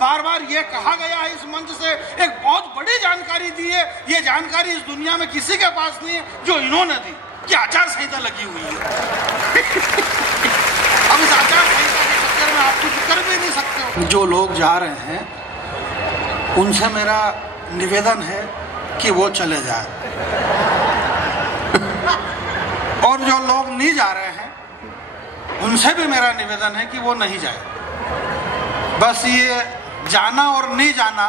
बार बार ये कहा गया है इस मंच से, एक बहुत बड़ी जानकारी दी है। ये जानकारी इस दुनिया में किसी के पास नहीं है जो इन्होंने दी कि आचार संहिता लगी हुई है। अब इस आचार संहिता के चक्कर में आप कुछ कर भी नहीं सकते हो। जो लोग जा रहे हैं उनसे मेरा निवेदन है कि वो चले जाए और जो लोग नहीं जा रहे हैं उनसे भी मेरा निवेदन है कि वो नहीं जाए। बस ये जाना और नहीं जाना,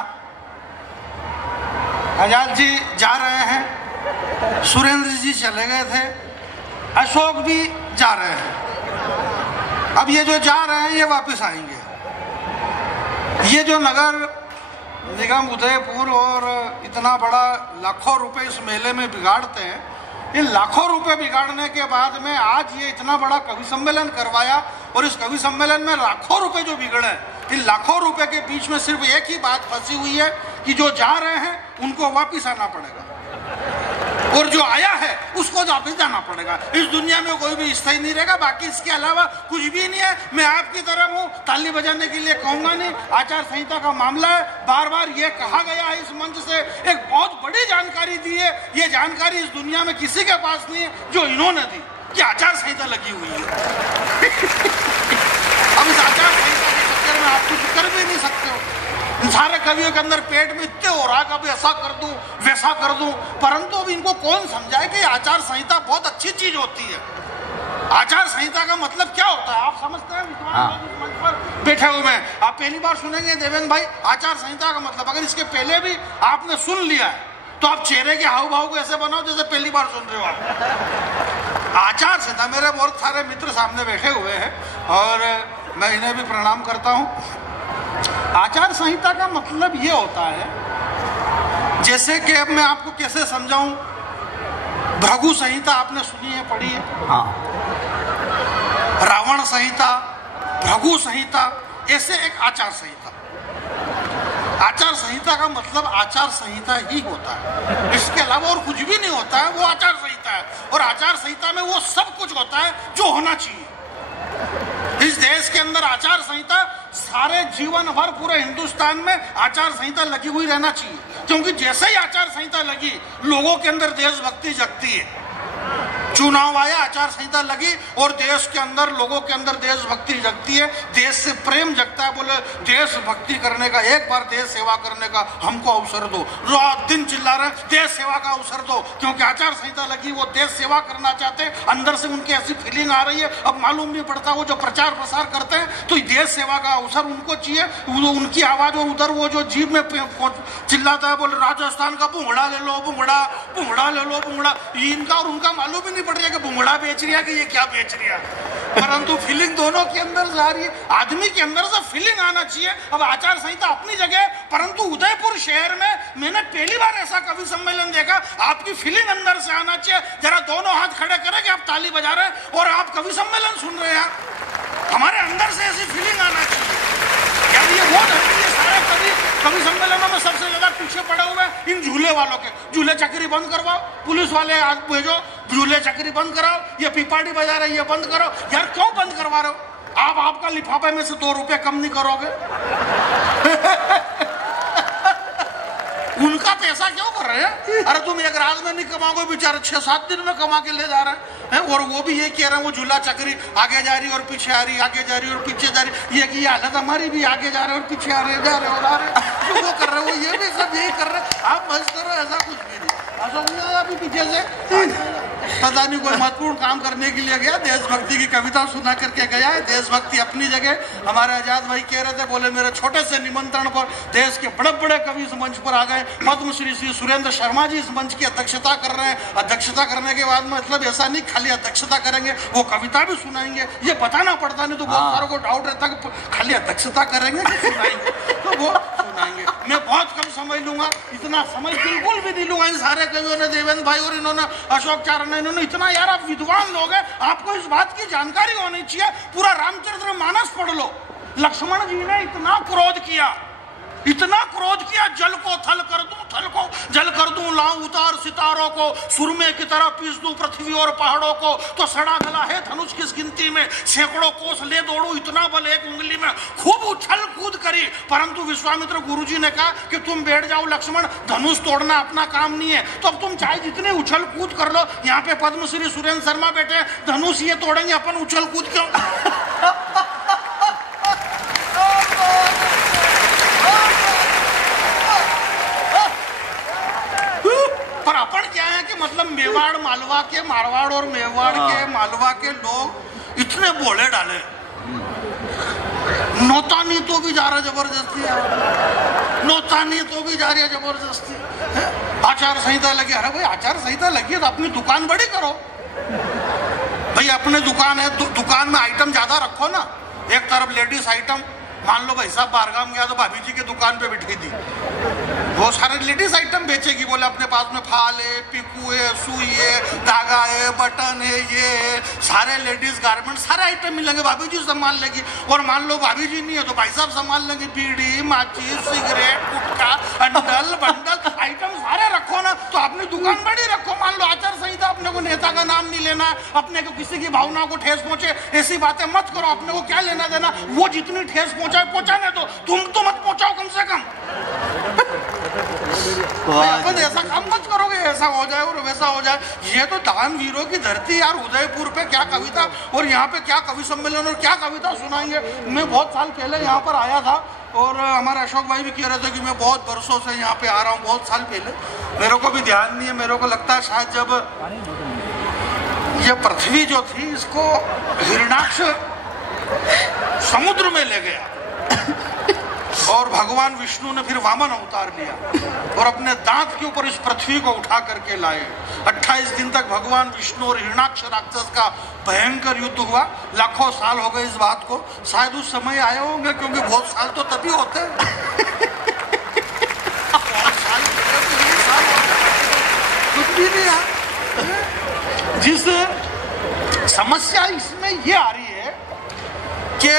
आजाद जी जा रहे हैं, सुरेंद्र जी चले गए थे, अशोक भी जा रहे हैं। अब ये जो जा रहे हैं ये वापस आएंगे। ये जो नगर निगम उदयपुर और इतना बड़ा लाखों रुपए इस मेले में बिगाड़ते हैं, इन लाखों रुपए बिगाड़ने के बाद में आज ये इतना बड़ा कवि सम्मेलन करवाया और इस कवि सम्मेलन में लाखों रुपए जो बिगड़े, इन लाखों रुपए के बीच में सिर्फ एक ही बात फंसी हुई है कि जो जा रहे हैं उनको वापिस आना पड़ेगा और जो आया है उसको वापिस जाना पड़ेगा। इस दुनिया में कोई भी स्थायी नहीं रहेगा, बाकी इसके अलावा कुछ भी नहीं है। मैं आपकी तरफ हूँ, ताली बजाने के लिए कहूंगा नहीं। आचार संहिता का मामला है, बार बार ये कहा गया है इस मंच से, एक बहुत बड़ी जानकारी दी है। ये जानकारी इस दुनिया में किसी के पास नहीं है जो इन्होंने दी कि आचार संहिता लगी हुई है। अब इस आचार संहिता के चक्कर में आप कुछ कर भी नहीं सकते हो। इन सारे कवियों के अंदर पेट में इतने हो रहा है कि ऐसा कर दूं वैसा कर दूं, परंतु अब इनको कौन समझाए कि आचार संहिता बहुत अच्छी चीज होती है। आचार संहिता का मतलब क्या होता है आप समझते हैं? मंच पर बैठे हुए हैं, आप पहली बार सुनेंगे देवेंद्र भाई आचार संहिता का मतलब। अगर इसके पहले भी आपने सुन लिया है तो आप चेहरे के हाव भाव को ऐसे बनाओ जैसे पहली बार सुन रहे हो आप। आचार संहिता, मेरे बहुत सारे मित्र सामने बैठे हुए हैं और मैं इन्हें भी प्रणाम करता हूँ। आचार संहिता का मतलब ये होता है, जैसे कि अब मैं आपको कैसे समझाऊं, भृगु संहिता आपने सुनी है, पढ़ी है? हाँ। रावण संहिता, भृगु संहिता, ऐसे एक आचार संहिता। आचार संहिता का मतलब आचार संहिता ही होता है, इसके अलावा और कुछ भी नहीं होता है। वो आचार संहिता है और आचार संहिता में वो सब कुछ होता है जो होना चाहिए। इस देश के अंदर आचार संहिता सारे जीवन भर पूरे हिंदुस्तान में आचार संहिता लगी हुई रहना चाहिए, क्योंकि जैसे ही आचार संहिता लगी लोगों के अंदर देशभक्ति जगती है। चुनाव आया, आचार संहिता लगी और देश के अंदर लोगों के अंदर देशभक्ति जगती है, देश से प्रेम जगता है। बोले देशभक्ति करने का, एक बार देश सेवा करने का हमको अवसर दो। रात दिन चिल्ला रहे देश सेवा का अवसर दो, क्योंकि आचार संहिता लगी, वो देश सेवा करना चाहते हैं। अंदर से उनकी ऐसी फीलिंग आ रही है, अब मालूम नहीं पड़ता वो जो प्रचार प्रसार करते हैं तो देश सेवा का अवसर उनको चाहिए। उनकी आवाज और उधर वो जो जीभ में चिल्लाता है, बोले राजस्थान का भुंगड़ा ले लो, भुंगड़ा भुंगड़ा ले लो, भुंगड़ा। इनका और उनका मालूम ही नहीं पड़ रहा कि भुंगड़ा बेच रही है कि ये क्या बेच रही है, परंतु फीलिंग दोनों के अंदर जा रही है। आदमी के अंदर से फीलिंग आना चाहिए। अब आचार संहिता अपनी जगह, परंतु उदयपुर शहर में मैंने पहली बार ऐसा कवि सम्मेलन देखा। आपकी फीलिंग अंदर से आना चाहिए। जरा दोनों हाथ खड़े करें कि आप ताली बजा रहे हैं और आप कवि सम्मेलन सुन रहे हैं। हमारे अंदर से ऐसी फीलिंग आना चाहिए। यानी ये वो सारे कवि सम्मेलनों में सबसे ज्यादा पीछे पड़े हुए इन झूले वालों के। झूले चक्री बंद करवाओ, पुलिस वाले आज भेजो, झूले चक्री बंद कराओ। ये पिपाड़ी बजा रहे ये बंद करो। यार क्यों बंद करवा रहे हो? आप आपका लिफाफे में से 2 रुपए कम नहीं करोगे? उनका पैसा क्यों कर रहे हैं? अरे तुम एक रात में नहीं कमाओगे, बेचारे 6-7 दिन में कमा के ले जा रहे हैं। और वो भी ये कह रहे हैं वो झूला चक्री आगे जा रही और पीछे आ रही, आगे जा रही और पीछे जा रही। ये की हालत हमारी भी, आगे जा रहे और पीछे आ रहे, जा रहे और आ रहे। वो कर रहे हो, ये भी सब यही कर रहे हैं। आप मस्त करो, ऐसा कुछ भी नहीं। अभी पीछे से पता नहीं कोई महत्वपूर्ण काम करने के लिए गया, देशभक्ति की कविता सुना करके गया है। देशभक्ति अपनी जगह। हमारे आजाद भाई कह रहे थे, बोले मेरे छोटे से निमंत्रण पर देश के बड़े बड़े कवि इस मंच पर आ गए। पद्मश्री श्री सुरेंद्र शर्मा जी इस मंच की अध्यक्षता कर रहे हैं। अध्यक्षता करने के बाद मतलब ऐसा नहीं खाली अध्यक्षता करेंगे, वो कविता भी सुनाएंगे। ये बताना पड़ता नहीं तो बहुत सारों को डाउट रहता कि खाली अध्यक्षता करेंगे कि सुनाएंगे, तो वो सुनाएंगे। मैं बहुत कम समय लूंगा, इतना समय बिल्कुल भी नहीं लूंगा। इन सारे कवियों ने, देवेंद्र भाई और इन्होंने, अशोक चारण ने, इन्होंने इतना, यार आप विद्वान लोग हैं, आपको इस बात की जानकारी होनी चाहिए। पूरा रामचरितमानस पढ़ लो। लक्ष्मण जी ने इतना क्रोध किया इतना क्रोध किया, जल को थल कर दूं, थल को जल कर दूं, लाऊं उतार सितारों को, सुरमे की तरह पीस दूं पृथ्वी और पहाड़ों को, तो सड़ा गला है धनुष किस गिनती में, सैकड़ों कोस ले दौड़ूं, इतना बल एक उंगली में। खूब उछल कूद करी, परंतु विश्वामित्र गुरुजी ने कहा कि तुम बैठ जाओ लक्ष्मण, धनुष तोड़ना अपना काम नहीं है। तो अब तुम चाहे जितने उछल कूद कर लो, यहाँ पे पद्मश्री सुरेंद्र शर्मा बैठे, धनुष ये तोड़ेंगे, अपन उछल कूद क्यों? पर अपन क्या है कि मतलब मेवाड़ मालवा के, मारवाड़ और मेवाड़ के मालवा के लोग इतने बोले डाले, नौतानी तो भी जा रहा जबरदस्ती, नौतानी तो भी जा रही है जबरदस्ती। आचार संहिता लगी, अरे भाई आचार संहिता लगी है तो अपनी दुकान बड़ी करो भाई, अपने दुकान है, दुकान में आइटम ज्यादा रखो ना। एक तरफ लेडीज आइटम, मान लो भाई साहब बारगाम गया तो भाभी जी की दुकान पे बिठी थी, वो सारे लेडीज आइटम बेचेगी, बोले अपने पास में फाल है, पिकू है, सुई है, धागा है, बटन है, ये सारे लेडीज गारमेंट सारे आइटम मिलेंगे, भाभी जी संभाल लेगी। और मान लो भाभी जी नहीं है तो भाई साहब संभाल लेंगे, बीड़ी, माचिस, सिगरेट, गुटखा, अंडल बंडल आइटम सारे रखो ना, तो अपनी दुकान बड़ी रखो। मान लो आचार संहिता, अपने को नेता का नाम नहीं लेना, अपने को किसी की भावनाओं को ठेस पहुंचे ऐसी बातें मत करो, अपने को क्या लेना देना, वो जितनी ठेस पहुंचाए पहुंचाने दो, तुम तो मत पहुंचाओ कम से कम। अपन ऐसा काम मत करोगे, ऐसा हो जाए और वैसा हो जाए। ये तो दानवीरों की धरती यार, उदयपुर पे क्या कविता, और यहाँ पे क्या कवि सम्मेलन और क्या कविता सुनाएंगे। मैं बहुत साल पहले यहाँ पर आया था और हमारे अशोक भाई भी कह रहे थे कि मैं बहुत बरसों से यहाँ पे आ रहा हूँ, बहुत साल पहले, मेरे को भी ध्यान नहीं है। मेरे को लगता है शायद जब ये पृथ्वी जो थी इसको हिरण्याक्ष समुद्र में ले गया और भगवान विष्णु ने फिर वामन अवतार लिया और अपने दांत के ऊपर इस पृथ्वी को उठा करके लाए। 28 दिन तक भगवान विष्णु और हिरण्याक्ष राक्षस का भयंकर युद्ध हुआ। लाखों साल हो गए इस बात को, शायद उस समय आए होंगे, क्योंकि बहुत साल तो तभी होते हैं। कुछ भी नहीं है। जिस समस्या इसमें ये आ रही है कि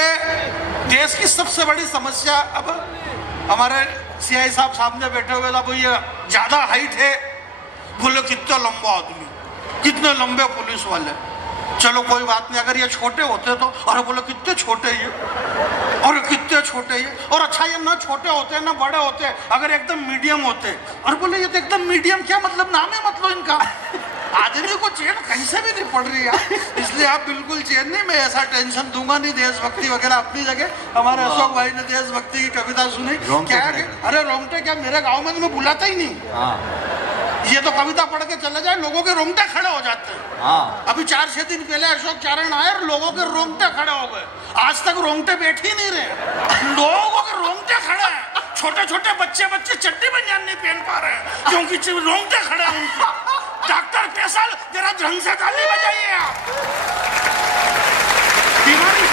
देश की सबसे बड़ी समस्या, अब हमारे सीआई साहब सामने बैठे हुए था, ये ज्यादा हाइट है, बोले कितना लंबा आदमी, कितने लंबे पुलिस वाले। चलो कोई बात नहीं, अगर ये छोटे होते तो, अरे बोले कितने छोटे ये, और कितने छोटे ये, और अच्छा ये ना छोटे होते ना बड़े होते, अगर एकदम मीडियम होते, और बोले ये तो एकदम मीडियम क्या मतलब, नाम है मतलब इनका। आदमी को चैन कहीं से भी नहीं पड़ रही यार, इसलिए आप बिल्कुल चैन नहीं, मैं ऐसा टेंशन दूंगा नहीं। देशभक्ति वगैरह अपनी जगह, हमारे अशोक भाई ने देशभक्ति की कविता सुनी, क्या है, अरे रोंगटे क्या, मेरे गाँव में तो मैं बुलाता ही नहीं, ये तो कविता पढ़ के चले जाए लोगों के रोंगटे खड़े हो जाते हैं। अभी 4-6 दिन पहले अशोक चारण आए और लोगों के रोंगटे खड़े हो गए, आज तक रोंगटे बैठ ही नहीं रहे, लोगों के रोंगटे खड़े हैं। छोटे छोटे बच्चे चड्डी बनियान नहीं पहन पा रहे हैं क्योंकि रोंगटे खड़े हैं उनके। डॉक्टर फैसल जरा ढंग से ताली बजाइए आप। बीमारी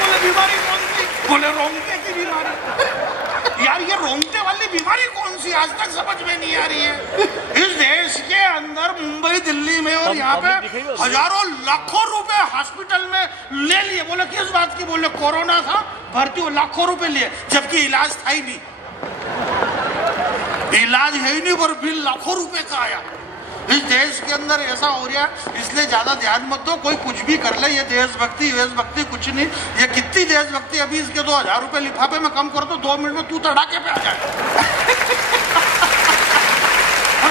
बोले, बीमारी कौन सी, बोले रोंगटे की बीमारी। यार ये रोंगटे वाली बीमारी कौन सी, आज तक समझ में नहीं आ रही है। इस देश के अंदर मुंबई, दिल्ली में और यहाँ पे हजारों लाखों रुपए हॉस्पिटल में ले लिए, बोले किस बात की, बोले कोरोना था, भर्ती हो, लाखों रुपए लिए, जबकि इलाज था ही नहीं, इलाज है ही नहीं, पर बिल लाखों रुपए का आया। इस देश के अंदर ऐसा हो रहा है, इसलिए ज्यादा ध्यान मत दो, कोई कुछ भी कर ले, ये देशभक्ति कुछ नहीं। ये कितनी देशभक्ति, अभी इसके 2000 रुपए लिफाफे में कम कर दो, 2 मिनट में तू तड़ाके पे आ जाए।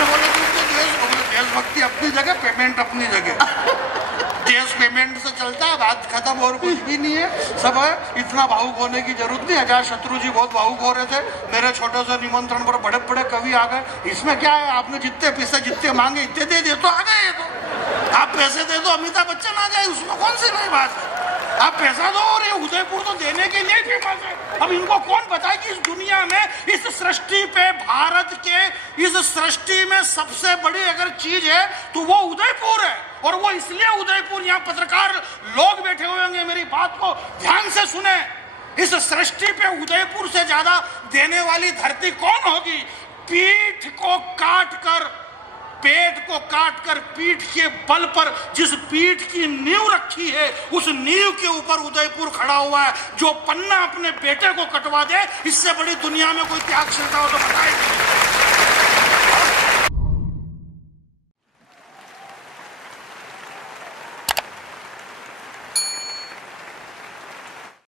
बोले देशभक्ति अपनी जगह, पेमेंट अपनी जगह, देश पेमेंट से चलता है, बात खत्म, और कुछ भी नहीं है। सब है, इतना भावुक होने की जरूरत नहीं। अजात शत्रु जी बहुत भावुक हो रहे थे, मेरे छोटे से निमंत्रण पर बड़े बड़े कवि आ गए। इसमें क्या है, आपने जितने पैसे जितने मांगे इतने दे दे तो आ गए। तो आप पैसे दे दो, अमिताभ बच्चन आ जाए, उसमें कौन सी नई बात है। आप पैसा दो, और ये उदयपुर तो देने के लिए फेमस है। अब इनको कौन बताए कि इस दुनिया में, इस सृष्टि पे, भारत के इस सृष्टि में सबसे बड़ी अगर चीज है तो वो उदयपुर है। और वो इसलिए उदयपुर, यहाँ पत्रकार लोग बैठे हुए होंगे, मेरी बात को ध्यान से सुने, इस सृष्टि पे उदयपुर से ज्यादा देने वाली धरती कौन होगी। पीठ को काट कर पेट को काटकर पीठ के बल पर जिस पीठ की नींव रखी है, उस नींव के ऊपर उदयपुर खड़ा हुआ है। जो पन्ना अपने बेटे को कटवा दे, इससे बड़ी दुनिया में कोई त्यागशीलता हो तो बताए।